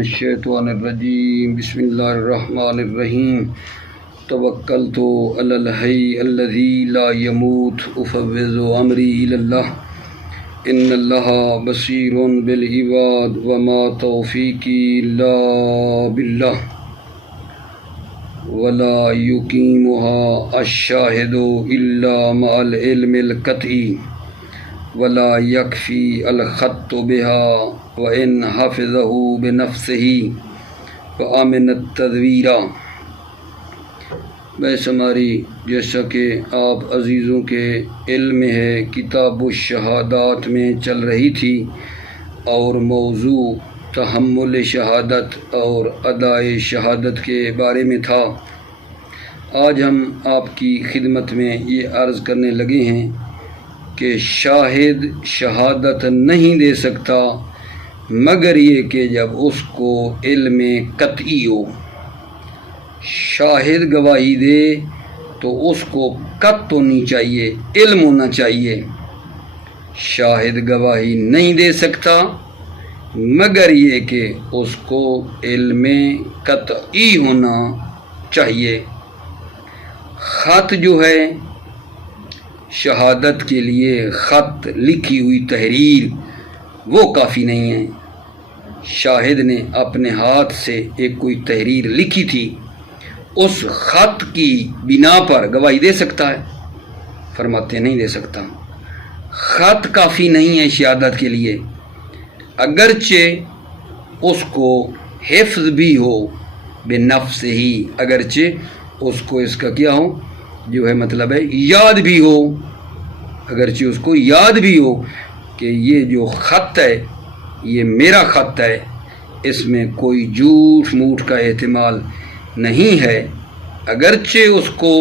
الشیطان الرجیم بسم اللہ الرحمن الرحیم توکلت علی الحی الذی لا یموت افوض امری الی اللہ ان اللہ بصیر بالعباد وما توفیقی الا باللہ ولا یقیمها الشاہد الا مع العلم القطعی ولا یکفی الخط بها وَإِنْ حَفِظَهُ بِنَفْسِهِ وَآمِنَ التَّدْوِيرَ۔ بس ہماری جیسا کہ آپ عزیزوں کے علم میں ہے کتاب الشہادات میں چل رہی تھی اور موضوع تحمل شہادت اور ادائے شہادت کے بارے میں تھا۔ آج ہم آپ کی خدمت میں یہ عرض کرنے لگے ہیں کہ شاہد شہادت نہیں دے سکتا مگر یہ کہ جب اس کو علم قطعی ہو۔ شاہد گواہی دے تو اس کو قط ہونی چاہیے، علم ہونا چاہیے۔ شاہد گواہی نہیں دے سکتا مگر یہ کہ اس کو علم قطعی ہونا چاہیے۔ خط جو ہے شہادت کے لیے، خط لکھی ہوئی تحریر وہ کافی نہیں ہے۔ شاہد نے اپنے ہاتھ سے ایک کوئی تحریر لکھی تھی، اس خط کی بنا پر گواہی دے سکتا ہے؟ فرماتے نہیں دے سکتا۔ خط کافی نہیں ہے شہادت کے لیے، اگرچہ اس کو حفظ بھی ہو بنفس ہی، اگرچہ اس کو اس کا کیا ہو جو ہے مطلب ہے یاد بھی ہو، اگرچہ اس کو یاد بھی ہو کہ یہ جو خط ہے یہ میرا خط ہے، اس میں کوئی جھوٹ موٹ کا احتمال نہیں ہے، اگرچہ اس کو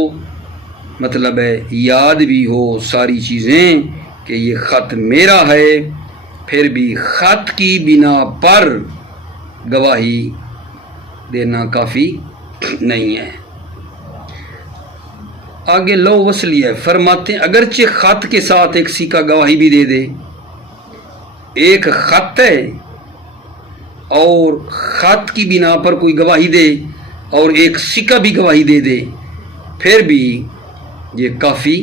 مطلب ہے یاد بھی ہو ساری چیزیں کہ یہ خط میرا ہے، پھر بھی خط کی بنا پر گواہی دینا کافی نہیں ہے۔ آگے لو وصلی ہے، فرماتے ہیں اگرچہ خط کے ساتھ ایک سکہ گواہی بھی دے دے، ایک خط ہے اور خط کی بنا پر کوئی گواہی دے اور ایک سکہ بھی گواہی دے دے، پھر بھی یہ کافی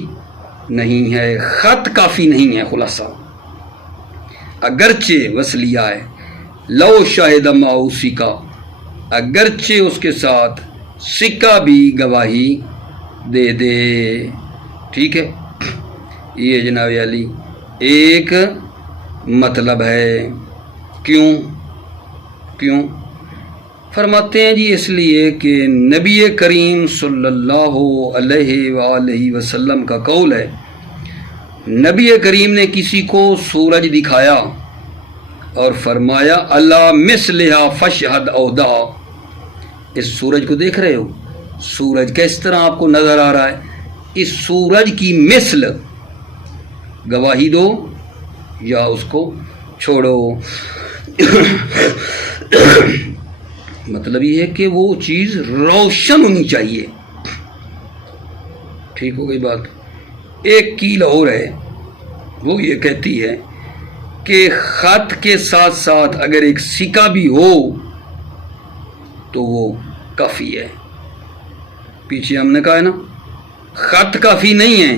نہیں ہے، خط کافی نہیں ہے۔ خلاصہ اگرچہ وصلیہ ہے، لو شاہد معه سکہ، اگرچہ اس کے ساتھ سکہ بھی گواہی دے دے، ٹھیک ہے۔ یہ جناب علی ایک مطلب ہے۔ کیوں فرماتے ہیں جی اس لیے کہ نبی کریم صلی اللہ علیہ وآلہ وسلم کا قول ہے، نبی کریم نے کسی کو سورج دکھایا اور فرمایا اللہ مثلہا فشہد او دعا۔ اس سورج کو دیکھ رہے ہو، سورج کس طرح آپ کو نظر آ رہا ہے، اس سورج کی مثل گواہی دو یا اس کو چھوڑو۔ مطلب یہ ہے کہ وہ چیز روشن ہونی چاہیے، ٹھیک ہو گئی بات۔ ایک کیل اور ہے، وہ یہ کہتی ہے کہ خط کے ساتھ ساتھ اگر ایک سکہ بھی ہو تو وہ کافی ہے۔ پیچھے ہم نے کہا ہے نا خط کافی نہیں ہے،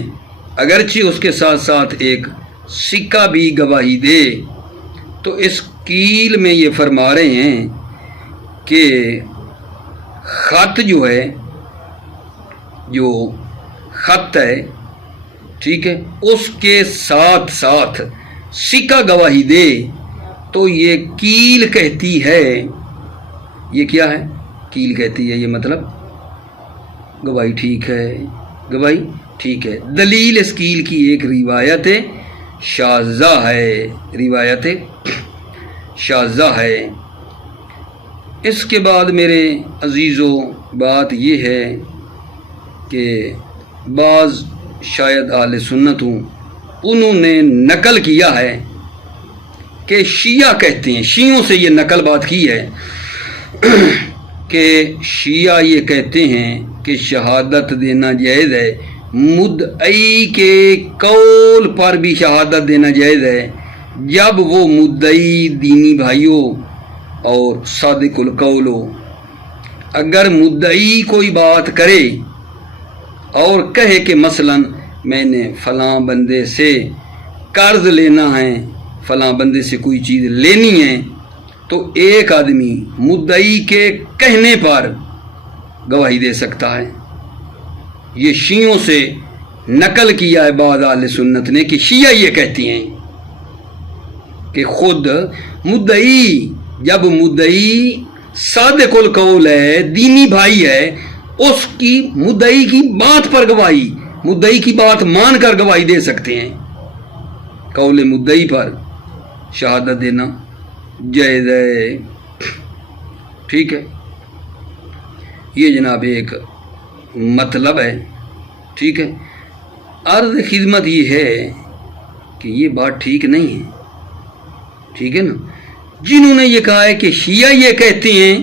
اگرچہ اس کے ساتھ ساتھ ایک سکہ بھی گواہی دے، تو اس کیل میں یہ فرما رہے ہیں کہ خط جو ہے، جو خط ہے ٹھیک ہے، اس کے ساتھ ساتھ سکہ گواہی دے تو یہ کیل کہتی ہے، یہ کیا ہے کیل کہتی ہے، یہ مطلب گواہی ٹھیک ہے، گواہی ٹھیک ہے۔ دلیل اس کیل کی ایک روایت شاذہ ہے، روایت شاذہ ہے۔ اس کے بعد میرے عزیزو بات یہ ہے کہ بعض شاید اہل سنت ہوں، انہوں نے نقل کیا ہے کہ شیعہ کہتے ہیں، شیعوں سے یہ نقل بات کی ہے کہ شیعہ یہ کہتے ہیں کہ شہادت دینا جائز ہے، مدعی کے قول پر بھی شہادت دینا جائز ہے، جب وہ مدعی دینی بھائیوں اور صادق القول ہو۔ اگر مدعی کوئی بات کرے اور کہے کہ مثلاً میں نے فلاں بندے سے قرض لینا ہے، فلاں بندے سے کوئی چیز لینی ہے، تو ایک آدمی مدعی کے کہنے پر گواہی دے سکتا ہے۔ یہ شیعوں سے نقل کیا ہے بعض اہل سنت نے کہ شیعہ یہ کہتی ہیں کہ خود مدعی، جب مدعی صادق القول ہے، دینی بھائی ہے، اس کی مدعی کی بات پر گواہی، مدعی کی بات مان کر گواہی دے سکتے ہیں۔ قول مدعی پر شہادت دینا جائز ہے، ٹھیک ہے۔ یہ جناب ایک مطلب ہے، ٹھیک ہے۔ عرض خدمت یہ ہے کہ یہ بات ٹھیک نہیں ہے، ٹھیک ہے نا۔ جنہوں نے یہ کہا ہے کہ شیعہ یہ کہتے ہیں،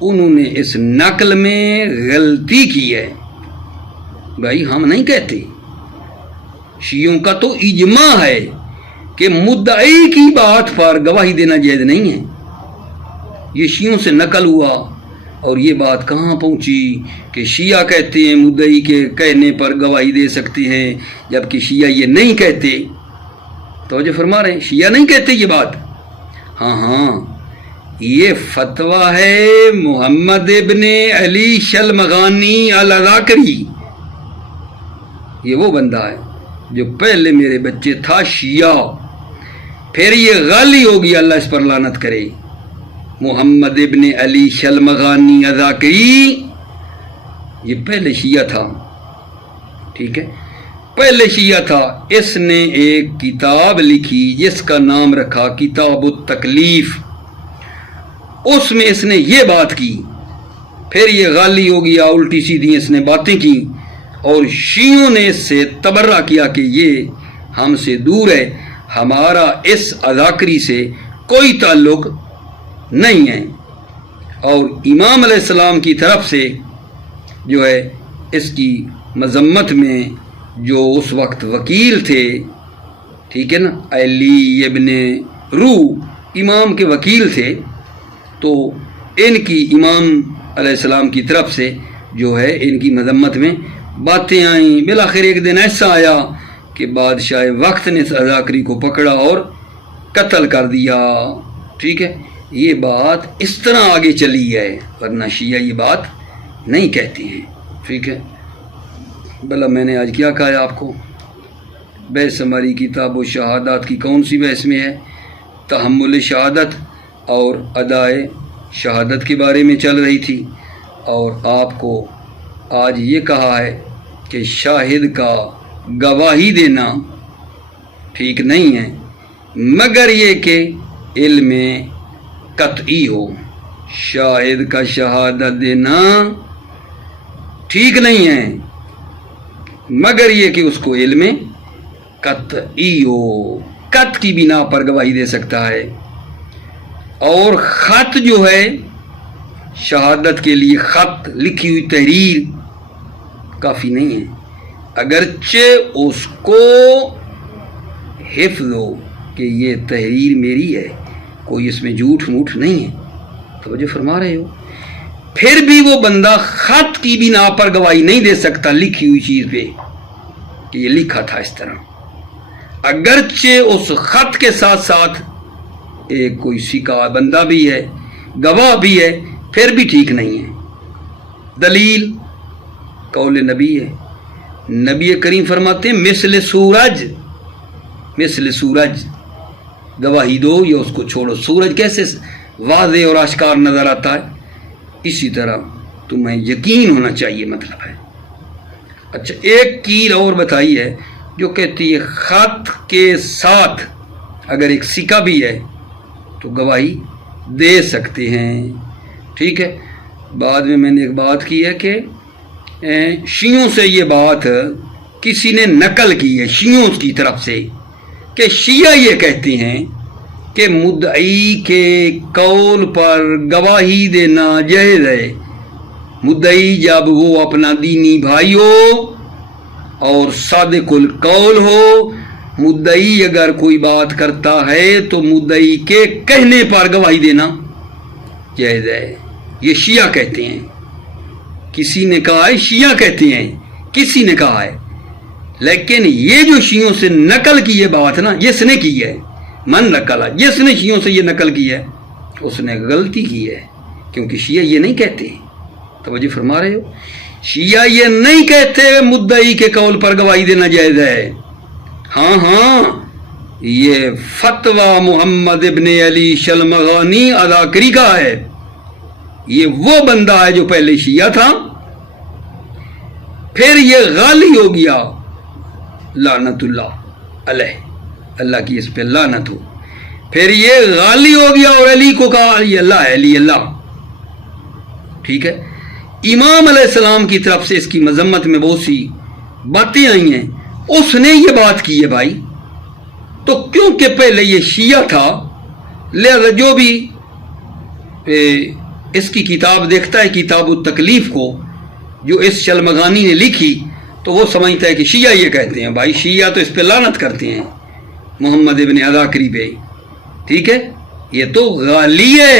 انہوں نے اس نقل میں غلطی کی ہے۔ بھائی ہم نہیں کہتے، شیعوں کا تو اجماع ہے کہ مدعی کی بات پر گواہی دینا جائز نہیں ہے۔ یہ شیعوں سے نقل ہوا، اور یہ بات کہاں پہنچی کہ شیعہ کہتے ہیں مدعی کے کہنے پر گواہی دے سکتے ہیں، جبکہ شیعہ یہ نہیں کہتے۔ توجہ فرما رہے ہیں، شیعہ نہیں کہتے یہ بات۔ ہاں یہ فتویٰ ہے محمد ابن علی شلمغانی العذاکری۔ یہ وہ بندہ ہے جو پہلے میرے بچے تھا شیعہ، پھر یہ غالی ہوگی، اللہ اس پر لعنت کرے۔ محمد ابن علی شلمغانی العذاکری یہ پہلے شیعہ تھا، ٹھیک ہے، پہلے شیعہ تھا۔ اس نے ایک کتاب لکھی جس کا نام رکھا کتاب التکلیف، اس میں اس نے یہ بات کی، پھر یہ غالی ہو گیا، الٹی سیدھی اس نے باتیں کی، اور شیعوں نے اس سے تبرہ کیا کہ یہ ہم سے دور ہے، ہمارا اس العذاکری سے کوئی تعلق نہیں ہے۔ اور امام علیہ السلام کی طرف سے جو ہے اس کی مذمت میں جو اس وقت وکیل تھے، ٹھیک ہے نا، علی ابن رو امام کے وکیل تھے، تو ان کی امام علیہ السلام کی طرف سے جو ہے ان کی مذمت میں باتیں آئیں۔ بالآخر ایک دن ایسا آیا کہ بادشاہ وقت نے اس العذاکری کو پکڑا اور قتل کر دیا، ٹھیک ہے۔ یہ بات اس طرح آگے چلی ہے، ورنہ شیعہ یہ بات نہیں کہتے ہیں، ٹھیک ہے۔ بھلا میں نے آج کیا کہا ہے آپ کو؟ بحث ہماری کتاب و شہادات کی کون سی بحث میں ہے؟ تحمل شہادت اور ادائے شہادت کے بارے میں چل رہی تھی، اور آپ کو آج یہ کہا ہے کہ شاہد کا گواہی دینا ٹھیک نہیں ہے مگر یہ کہ علم قطعی ہو۔ شاہد کا شہادت دینا ٹھیک نہیں ہے مگر یہ کہ اس کو علم قطعی ہو، قط کی بنا پر گواہی دے سکتا ہے۔ اور خط جو ہے شہادت کے لیے، خط لکھی ہوئی تحریر کافی نہیں ہے، اگرچہ اس کو حفظ ہو کہ یہ تحریر میری ہے، کوئی اس میں جھوٹ موٹ نہیں ہے، توجہ فرما رہے ہو، پھر بھی وہ بندہ خط کی بنا پر گواہی نہیں دے سکتا لکھی ہوئی چیز پہ کہ یہ لکھا تھا اس طرح، اگرچہ اس خط کے ساتھ ساتھ ایک کوئی سکہ بندہ بھی ہے، گواہ بھی ہے، پھر بھی ٹھیک نہیں ہے۔ دلیل قول نبی ہے، نبی کریم فرماتے ہیں مثل سورج، مثل سورج، گواہی دو یا اس کو چھوڑو۔ سورج کیسے واضح اور آشکار نظر آتا ہے، اسی طرح تمہیں یقین ہونا چاہیے، مطلب ہے۔ اچھا ایک کیل اور بتائی ہے جو کہتی ہے خط کے ساتھ اگر ایک سکہ بھی ہے تو گواہی دے سکتے ہیں، ٹھیک ہے۔ بعد میں نے ایک بات کی ہے کہ شیعوں سے یہ بات کسی نے نقل کی ہے شیعوں کی طرف سے کہ شیعہ یہ کہتے ہیں کہ مدعی کے قول پر گواہی دینا جائز ہے، مدعی جب وہ اپنا دینی بھائی ہو اور صادق القول ہو، مدعی اگر کوئی بات کرتا ہے تو مدعی کے کہنے پر گواہی دینا جائز ہے، یہ شیعہ کہتے ہیں، کسی نے کہا ہے شیعہ کہتے ہیں، کسی نے کہا ہے، لیکن یہ جو شیعوں سے نقل کی یہ بات نا، جس نے کی ہے، من نقلا، جس نے شیعوں سے یہ نقل کی ہے اس نے غلطی کی ہے، کیونکہ شیعہ یہ نہیں کہتے، توجہ فرما رہے ہو، شیعہ یہ نہیں کہتے مدعی کے قول پر گواہی دینا جائز ہے۔ ہاں ہاں، یہ فتویٰ محمد ابن علی شلمغانی اذاکری کا ہے، یہ وہ بندہ ہے جو پہلے شیعہ تھا، پھر یہ غالی ہو گیا، لعنت اللہ علیہ، اللہ کی اس پہ لعنت ہو، پھر یہ غالی ہو گیا اور علی کو کہا علی اللہ ہے، علی اللہ، ٹھیک ہے۔ امام علیہ السلام کی طرف سے اس کی مذمت میں بہت سی باتیں آئی ہیں، اس نے یہ بات کی ہے بھائی، تو کیونکہ پہلے یہ شیعہ تھا لہذا جو بھی اس کی کتاب دیکھتا ہے، کتاب التکلیف کو جو اس شلمغانی نے لکھی، تو وہ سمجھتا ہے کہ شیعہ یہ کہتے ہیں، بھائی شیعہ تو اس پہ لعنت کرتے ہیں محمد ابن اذاکری پہ، ٹھیک ہے، یہ تو غالی ہے،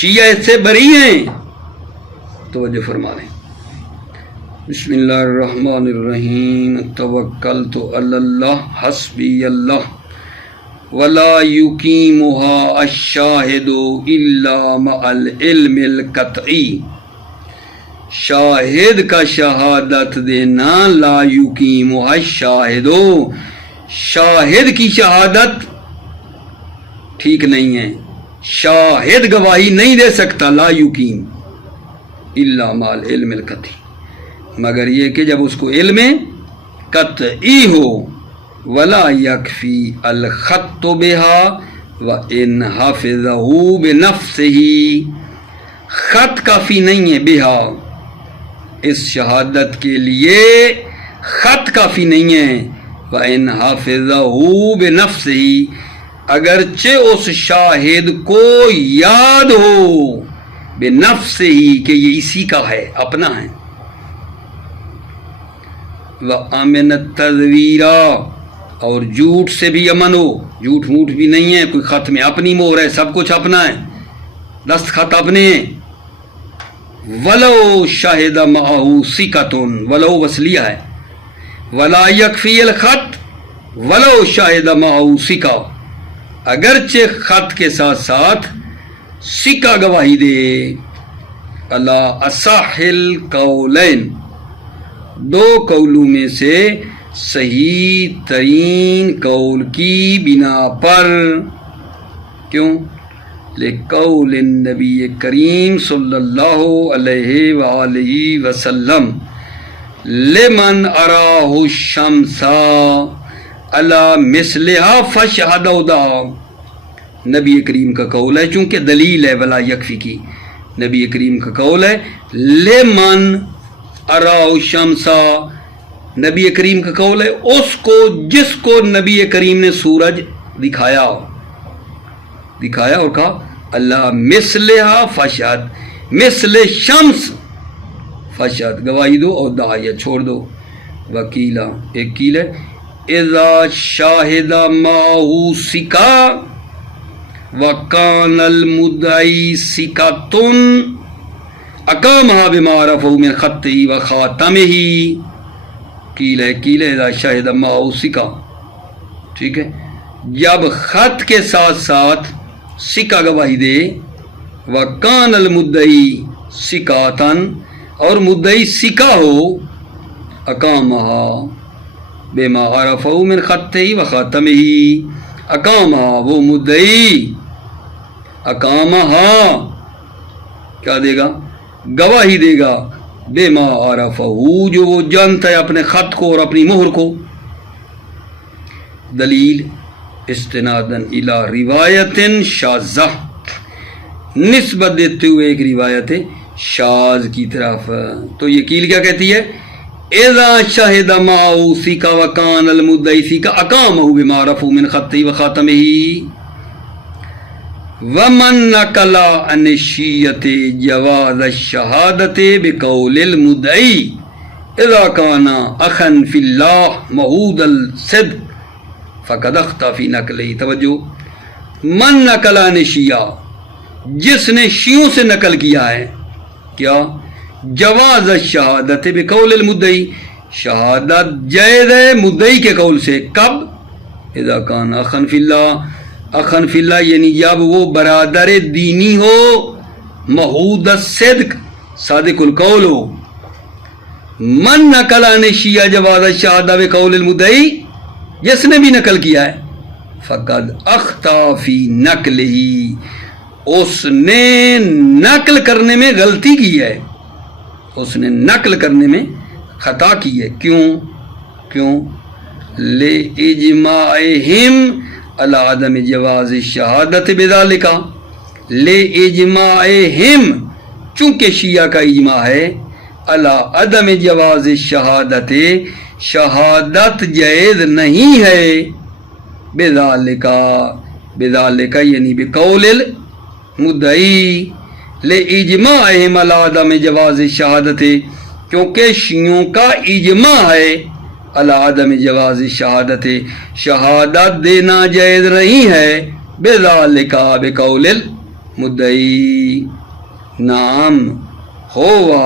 شیعہ اس سے بری ہیں، توجہ فرما لیں۔ بسم اللہ الرحمن الرحیم، توکلت علی اللہ حسبی اللہ ولا یقیمها الشاہد الا مع العلم القطعی، شاہد کا شہادت دینا، لا یقیمها الشاہد، شاہد کی شہادت ٹھیک نہیں ہے، شاہد گواہی نہیں دے سکتا، لا یقیم الا مع العلم القطعی، مگر یہ کہ جب اس کو علم قطعی ہو، ولا یکفی الخط بها وان حفظه بنفسه، خط کافی نہیں ہے، بہا اس شہادت کے لیے خط کافی نہیں ہے، وان حفظه بنفسه، اگرچہ اس شاہد کو یاد ہو، بنفسه کہ یہ اسی کا ہے، اپنا ہے، وَأَمِنَ التَّذْوِيرَ، اور جھوٹ سے بھی امن ہو، جھوٹ موٹ بھی نہیں ہے، کوئی خط میں اپنی مہر ہے، سب کچھ اپنا ہے، دستخط اپنے ہیں، وَلَوْ شَهِدَ مَعَهُ ثِقَةٌ، وَلَوْ وصلیہ ہے، وَلَا يَكْفِي الْخَطْ وَلَوْ شَهِدَ مَعَهُ ثِقَةٌ، اگرچہ خط کے ساتھ ساتھ ثقہ گواہی دے، عَلَى أَصَحِّ الْقَوْلَيْنِ، دو قولوں میں سے صحیح ترین قول کی بنا پر، کیوں؟ لقول النبی کریم صلی اللہ علیہ وآلہ وسلم، لمن اراہ الشمس علی مثلہا فشہدہ، نبی کریم کا قول ہے، چونکہ دلیل ہے ولا یکفی کی، نبی کریم کا قول ہے، لمن اراہ الشمس، نبی کریم کا قول ہے اس کو جس کو نبی کریم نے سورج دکھایا اور کہا اللہ مثلہا فشہد، مثل شمس فشہد، گواہی دو، اور دعائیہ چھوڑ دو۔ وکیلا، ایک کیل ہے، اذا شاہد معہو ثقہ وکان المدعی ثقۃ اقامہا بما عرفہ من خطہ وخاتمہ، کیل اذا شاہد معہو ثقہ، ٹھیک ہے، جب خط کے ساتھ ساتھ ثقہ گواہی دے، وکان المدعی ثقۃ، اور مدعی ثقہ ہو، اقامہا بما عرفہ من خطہ وخاتمہ، اقامہا وہ مدعی، اقامہا کیا دے گا؟ گواہی دے گا، بما عرفہ جو وہ جانتا ہے اپنے خط کو اور اپنی مہر کو۔ دلیل استنادن الی روایت شاذہ، نسبت دیتے ہوئے ایک روایت شاذ کی طرف، تو یہ کیل کیا کہتی ہے؟ اذا شہد معہو ثقہ وکان المدعی ثقہ اقامہ بما عرفہ من خطہ وخاتمہ، ومن نقل عن الشیعۃ جواز الشہادۃ بقول المدعی اذا کان اخا فی اللہ معہود الصدق فقد اخطا فی نقلہ، توجہ، من نقل عن الشیعہ، جس نے شیعوں سے نقل کیا ہے کیا جواز الشہادت بقول المدعی، شہادت جائز ہے مدعی کے قول سے، کب؟ اذا کان اخن فی اللہ، اخن فی اللہ یعنی جب وہ برادر دینی ہو، محود الصدق، صادق القول ہو۔ من نقل عن شیعہ جواز الشہادہ بقول المدعی، جس نے بھی نقل کیا ہے، فقد اخطا فی نقلہ، اس نے نقل کرنے میں غلطی کی ہے، اس نے نقل کرنے میں خطا کی ہے۔ کیوں؟ لے اجماعہم علی عدم جواز الشہادت بذالک، لے اجماعہم، چونکہ شیعہ کا اجماع ہے، علی عدم جواز الشہادت، شہادت جائز نہیں ہے، بذالک، بذالک یعنی بقول المدعی، لے اجماعہم علی عدم جواز الشہادت، کیونکہ شیعوں کا اجماع ہے علی عدم جواز الشہادت، شہادت دینا جائز نہیں ہے، بذالک بقول المدعی۔ نعم ہوا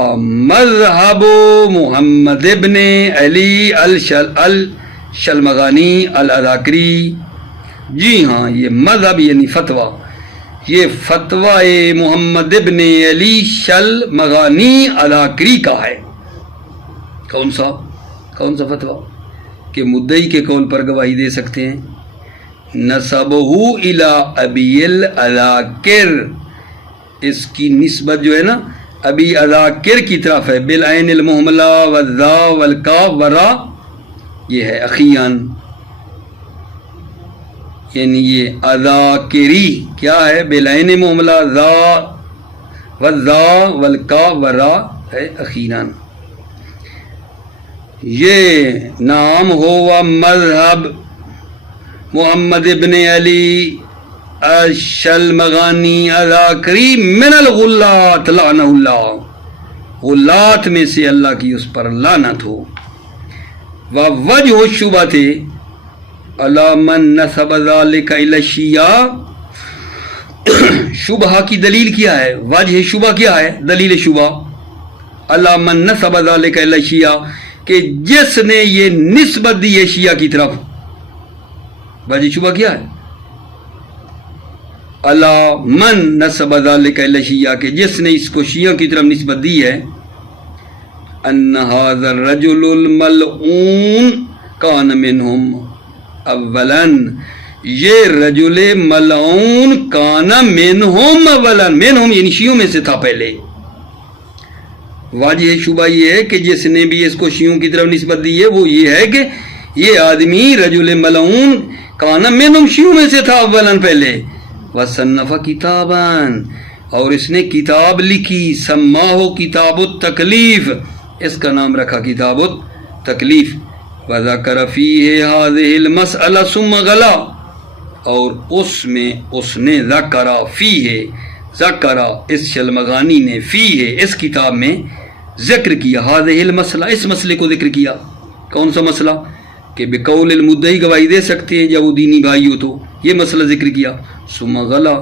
مذہب محمد ابن علی الشلمغانی الاذاکری، جی ہاں یہ مذہب یعنی فتویٰ، یہ فتوی محمد ابن علی شلمغانی الاذاکری کا ہے۔ کون سا فتویٰ؟ کہ مدعی کے قول پر گواہی دے سکتے ہیں۔ نسبہ الی ابی الاذاکر، اس کی نسبت جو ہے نا ابی اذاکر کی طرف ہے، بالعین المہملہ والذا والکاف ورا، یہ ہے اخیان، یعنی یہ اذاکری کیا ہے؟ بالعین مہملہ ذا والذا والکاف ورا ہے اخیران۔ یہ نام ہوا مذہب محمد ابن علی الشلمغانی اذاکری من الغلات لعنہ اللہ، غلات میں سے اللہ کی اس پر لعنت ہو۔ ووجہ الشبہۃ علی من نسب ذلک الی الشیعہ، شبہ کی دلیل کیا ہے؟ وجہ شبہ کیا ہے؟ دلیل شبہ علی من نسب ذلک الی الشیعہ، کہ جس نے یہ نسبت دی ہے شیعہ کی طرف، وجہ شبہ کیا ہے؟ علی من نسب ذلک الی الشیعہ، کہ جس نے اس کو شیعہ کی طرف نسبت دی ہے، ان ھذا الرجل الملعون کان منہم، اولا یہ رجل ملعون کان منہم، اولا منہم یعنی شیعوں میں سے تھا پہلے۔ واجہ شبہ یہ ہے کہ جس نے بھی اس کو شیعوں کی طرف نسبت دی ہے وہ یہ ہے کہ یہ آدمی رجل ملعون کان منہم، شیعوں میں سے تھا اولا پہلے۔ وصنف کتابا، اور اس نے کتاب لکھی، سماہ کتاب التکلیف، اس کا نام رکھا کتاب التکلیف۔ وذکر فیہ ہذہ المسئلہ ثم غلا، اور اس میں اس نے ذکر اس شلمغانی نے فیہ اس کتاب میں ذکر کیا، ہذہ المسئلہ، اس مسئلے کو ذکر کیا۔ کون سا مسئلہ؟ کہ بقول المدعی گواہی دے سکتے ہیں جب وہ دینی بھائی ہو، تو یہ مسئلہ ذکر کیا۔ ثم غلا،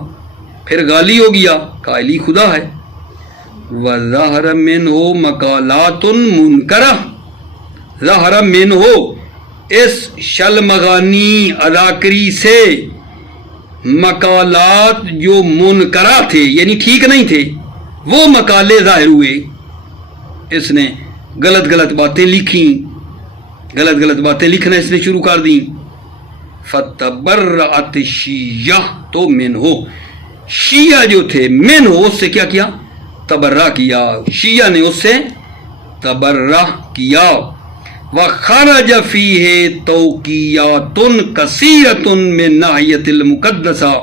پھر غالی ہو گیا، قائلی خدا ہے۔ وظہر منہ مقالات منکرہ، ظہر منہ اس شلمغانی اذاکری سے مقالات جو منکرہ تھے یعنی ٹھیک نہیں تھے، وہ مقالے ظاہر ہوئے۔ اس نے غلط باتیں لکھیں، غلط باتیں لکھنا اس نے شروع کر دیں۔ فتبرأت الشیعہ، تو منہ شیعہ جو تھے، منہ اس سے کیا کیا؟ تبرہ کیا، شیعہ نے اس سے تبرہ کیا۔ وخرج فیہ توقیات کثیرۃ من ناحیۃ المقدسہ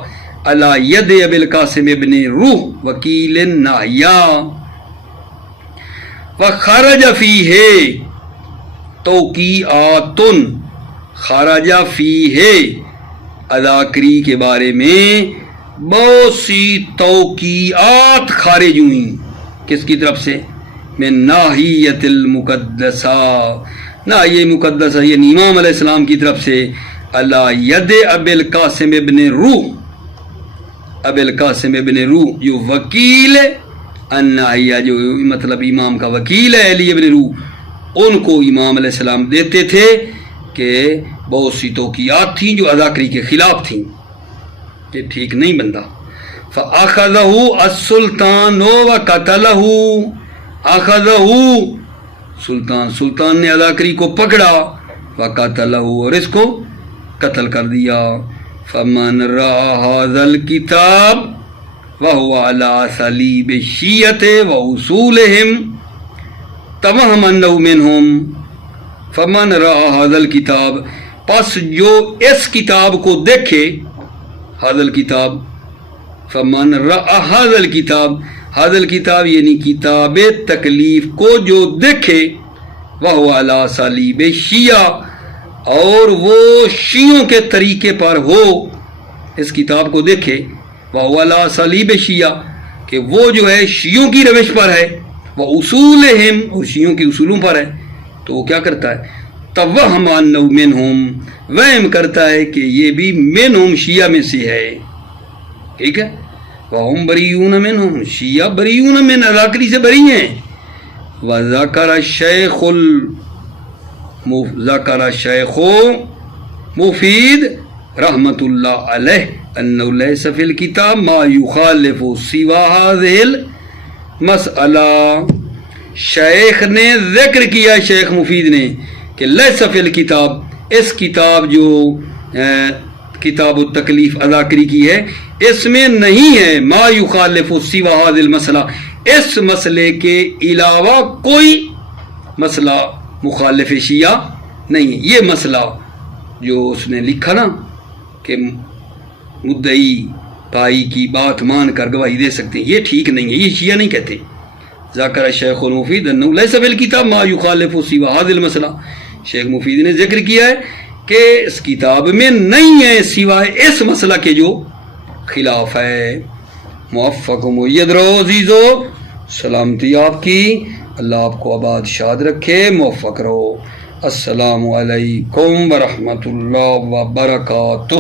علی ید ابی القاسم ابن روح وکیل الناحیہ۔ وخرج فیہ توقیات، خرج فیہ اذاکری کے بارے میں بہت سی توقیات خارج ہوئیں، کس کی طرف سے؟ من ناحیۃ المقدسہ، ناحیہ مقدسہ یعنی امام علیہ السلام کی طرف سے، علی ید ابی القاسم ابن روح، ابی القاسم ابن روح جو وکیل الناہیہ جو مطلب امام کا وکیل ہے علی ابن روح، ان کو امام علیہ السلام دیتے تھے کہ بہت سی توقیات تھیں جو اذاکری کے خلاف تھیں، یہ ٹھیک نہیں بندہ۔ فَأَخَذَهُ السُّلْطَانُ وَقَتَلَهُ، اخذہ سلطان نے اذاکری کو پکڑا، وَقَتَلَهُ اور اس کو قتل کر دیا۔ فَمَنْ رَأَى هَذَا الْكِتَابَ وَهُوَ عَلَى صَلِيبِ الشِّيَّةِ وَأُصُولِهِمْ تَوَهَّمَ أَنَّهُ مِنْهُمْ۔ فَمَنْ رَأَى هَذَا الْكِتَابَ، پس جو اس کتاب کو دیکھے، هذا الكتاب، فَمَنْ رَأَى هَذَا الْكِتَابَ، هذا الكتاب یعنی کتاب تکلیف کو جو دیکھے، وَهُوَ عَلَى صَلِيبِ الشِّيَّةِ اور وہ شیعوں کے طریقے پر ہو، اس کتاب کو دیکھے، وَهُوَ عَلَى صَلِيبِ الشِّيَّةِ کہ وہ جو ہے شیعوں کی روش پر ہے، وَأُصُولِهِمْ اور شیعوں کے اصولوں پر ہے، تو وہ کیا کرتا ہے؟ تَوَّهَمَ أَنَّهُ مِنْهُمْ، وہم کرتا ہے کہ یہ بھی منہم شیعہ میں سے ہے، ٹھیک ہے؟ وَهُمْ بَرِيُّونَ مِنْهُمْ، شیعہ بریون من اذاکری سے بری ہیں۔ وَذَكَرَ الشیخ مفید رحمۃ اللہ علیہ أنه ليس في الكتاب ما يخالف سوى هذه المسألة، شیخ نے ذکر کیا، شیخ مفید نے، کہ لیس فی الکتاب، اس کتاب جو کتاب التکلیف اذاکری کی ہے، اس میں نہیں ہے ما یخالف سوى هذه المسألة، اس مسئلے کے علاوہ کوئی مسئلہ مخالف شیعہ نہیں۔ یہ مسئلہ جو اس نے لکھا نا کہ مدعی بھائی کی بات مان کر گواہی دے سکتے ہیں، یہ ٹھیک نہیں ہے، یہ شیعہ نہیں کہتے۔ ذکر الشیخ المفید انه لیس فی الکتاب ما یخالف سوى هذه المسألة، شیخ مفید نے ذکر کیا ہے کہ اس کتاب میں نہیں ہے سوائے اس مسئلہ کے جو خلاف ہے۔ موفق و مؤید رہو عزیزو، سلامتی آپ کی، اللہ آپ کو آباد شاد رکھے، موفق رہو۔ السلام علیکم ورحمۃ اللہ وبرکاتہ۔